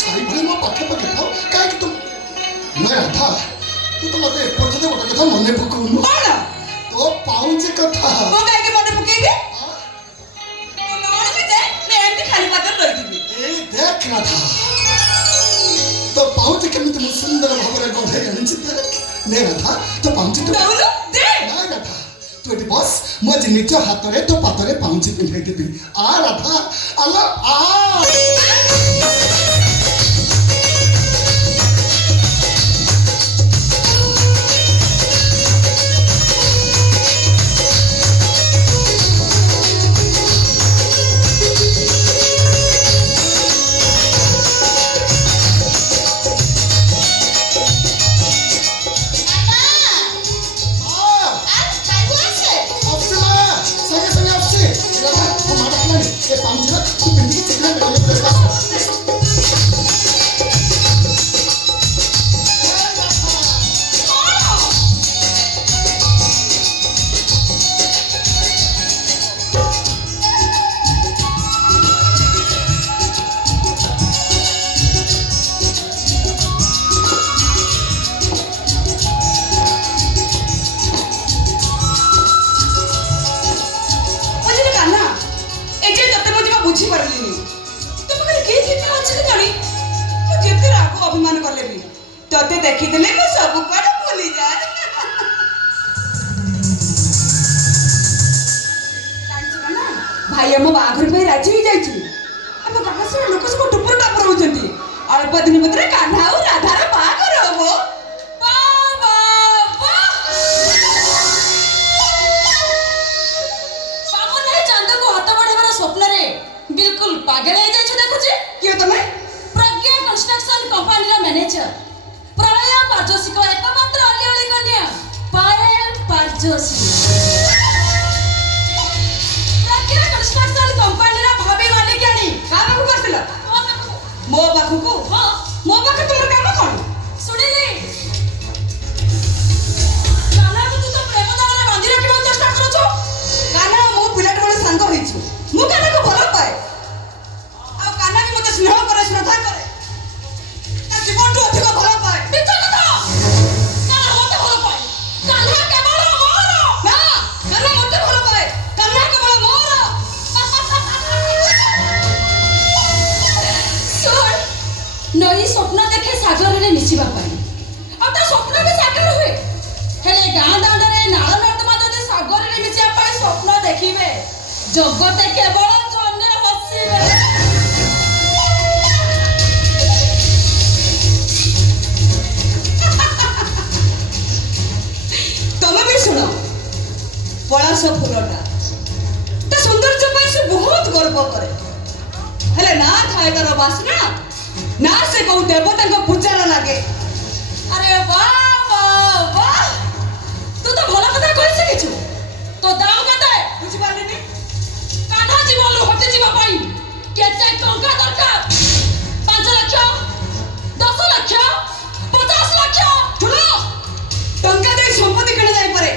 छाई भाई मो पाखे पाखे थाओ काहे कि तुम मैं राधा तू तो मते पछते गोटे कथा मने पकौनु कौन तो पाउंच कथा को काहे के मने पकेबे नोड़ में जे ने एंती खाली पातर रहिबी ए देख राधा तो पाउंच केमिति मो सुंदर भाबरे गढे आनिछि देख ने राधा तो पाउंच तो बोलो दे ना राधा तू एटी बस मो जे निज हातरे तो पातरे पाउंच पिंधाई देबी आ राधा आला आ बुझी पारलिनी तो मगर के कितना अछि के जानी तो जेते रागो अभिमान करले भी तते देखि देले को सब कर भूली जाए ना भाई हम बाघर पे राजी हो जाई छी हम गांव से लोक सब टुपर टापर होचंती अल्प दिन भीतर कान्हा और राधा रा बाघर होबो बिल्कुल पागल है जाय छ देखु छी क्यों तमे प्रज्ञा कंस्ट्रक्शन कंपनी रा मैनेजर प्रलय पारजोशी को एकमात्र अलियाली कन्या पायल पारजोशी प्रज्ञा कंस्ट्रक्शन कंपनी रा भाभी वाली क्यानी का बाबू करतिला मो बाखु को हां मो बाखु तुमर काम कोन सुनिली काना को तू तो प्रेम दाने बांधी रखिबो चेष्टा करू छ काना मो पिलाट बळे संग होइछु मु काना को भल पाए आ काना भी मते स्नेह करे श्रद्धा करे ता जीवन तो अधिक भल पाए बिचा कथा काना मते भल पाए काना केवल मोर ना काना मते भल पाए काना केवल मोर सुन नई स्वप्न देखे सागर रे मिसिबा पाई आ ता स्वप्न भी सागर हुए हेले गां दांड रे नाळ नर्दमा जदि सागर रे मिसिया पाई स्वप्न देखिबे जगते केवल जन्ने हसिबे तमे भी सुनो पलाश फूलटा ता सौंदर्य पाई से बहुत गर्व करे हेले ना थाए तार वासना ना से को देवता को पूजा लागे अरे वाह वाह वाह तू तो भला कथा कहि सकिछु तो दाम कते बुझी पालिनी कान्हा जीवन हटे जीवा पाई केते टंका दरकार 5 लाख 10 लाख 50 लाख सुनो टंका दे संपत्ति किण जाई पारे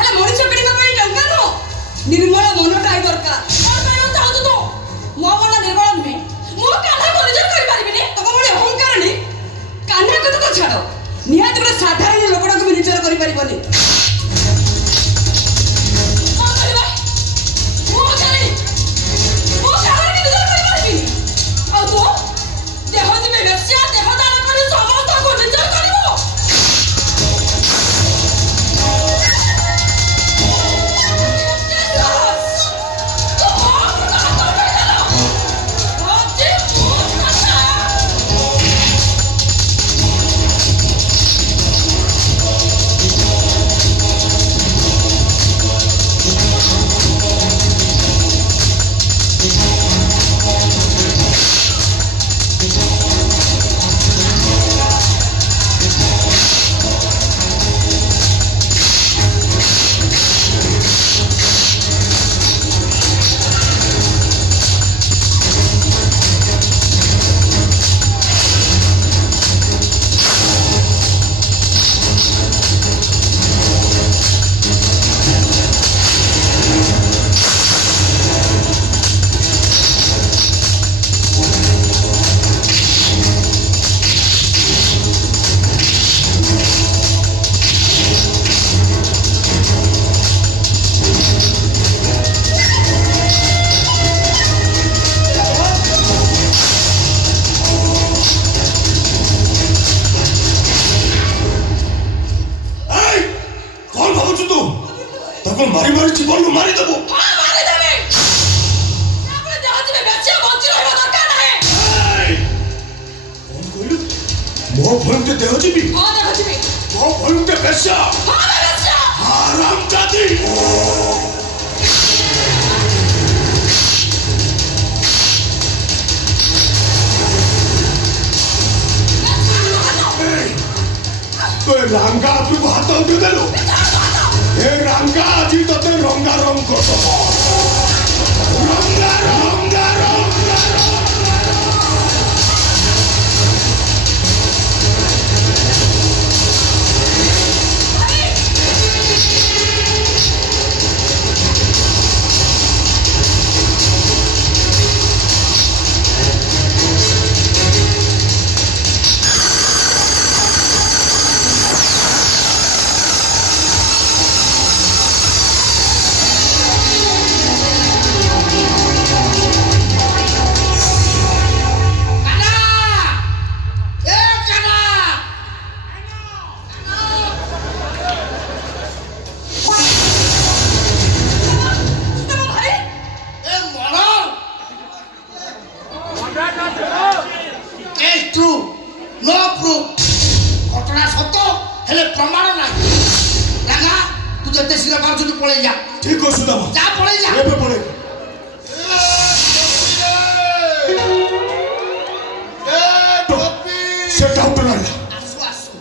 हेले मनुष्य किणवा पाई टंका नो निर्मल मनटाई दरकार और कहयो चाहू तो मो मन निर्मल नुहे मो कान्हा को निजर करि पारिबिनी तब बड़े अहंकार नी कान्हा को तो छाड़ो निहात बड़े साधारण लोकड़ा को भी निजर करि परिबनी मो करबा मो चली मो कान्हा के निजर करि पारिबिनी आ ଜୀବନରୁ ମାରିଦେବୁ। ହଁ ମାରିଦେବି। ତାପରେ ଯାହା ଯିବେ ବେଶୀ ବଞ୍ଚି ରହିବା ଦରକାର ନାହିଁ। କଣ କହିଲୁ? ମୋ ଭଉଣୀଟେ ଦେହ ଯିବି? ହଁ ଦେହ ଯିବି। ମୋ ଭଉଣୀଟେ ବେଶ୍ୟା? ହଁ ବେଶ୍ୟା। ହାରାମଜାଦି। রাঙ্গা তুই হাত উঠে দিল। এ রাঙ্গা আজি তোতে রঙ্গারং করব। রঙ্গা রঙ্গা রঙ্গা ঠিক আছে সুদামা যা পড়ে যা এবে পড়ে সেটা উঠে না আসু আসু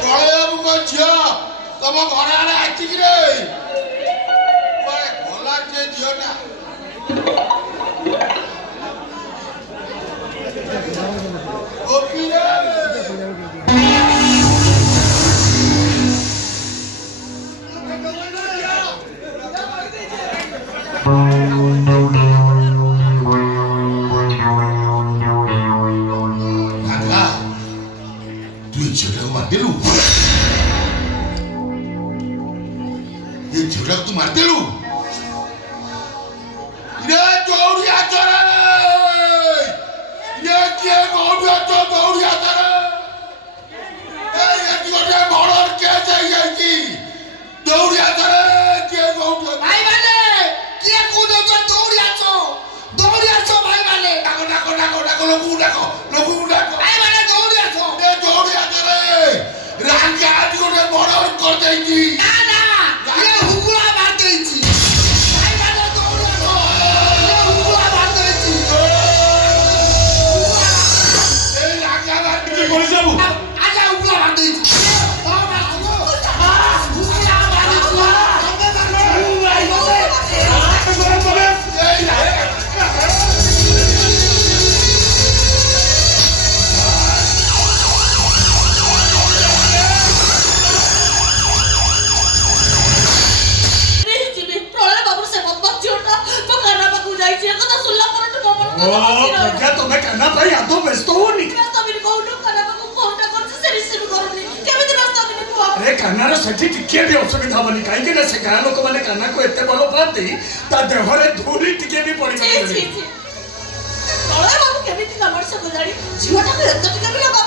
ପ୍ରଳୟଙ୍କ ଝିଅ ତମ ଘର ଆଡେ ଆସିକି ରେ ଗଲା ସେ ଝିଅଟା ଗୋପୀରେ কাকা তুই ঝিଅଟାକୁ ମାରିଦେଲୁ ଏ ଝିଅଟାକୁ ତୁ ମାରିଦେଲୁ ରେ ଦୌଡ଼ି ଆଚରେ ରେ କିଏ ଦୌଡ଼ି ଆଚ ଦୌଡ଼ି ଆଚରେ ଏଠି ଗୋଟେ ମର୍ଡର କେସ୍ ହେଇଯାଇଛି ଦୌଡ଼ି ଆଚରେ କିଏ ଦୌଡ଼ି ଭାଇ ମାନେ କିଏ କହୁଛ ଦୌଡ଼ି ଆସ ଭାଇ ମାନେ ଡାକ ଡାକ ଡାକ ଡାକ ଲୋକକୁ ଡାକ ଭାଇ ମାନେ ଦୌଡ଼ି ଆସ ରେ ଦୌଡ଼ି ଆଚରେ ରାଙ୍ଗା ଆଜି ଗୋଟେ ମର୍ଡର କରିଦେଇଛି ନା ନା ଇଏ ହୁଗୁଳା ମାରି ଦେଇଛି ଭାଇ ମାନେ ଦୌଡ଼ି ଆସ ଇଏ ହୁଗୁଳା ମାରି ଦେଇଛି এই রাঙ্গা বাড়ি যাবো ଆଜ୍ଞା ହୁଗୁଳା ମାରି ଦେଇଛି प्रज्ञा तुम्हें कहना भाई यादों व्यस्त हो नहीं अरे कानार सेठी टिके भी असुविधा बनी कहीं ना से गाँ लोक मैंने काना को एते भल पाती ता देहरे धूली टिके भी पड़ी ଝିଅଟାକୁ ଏତେ ଟିକେ ବି ଲଗାମ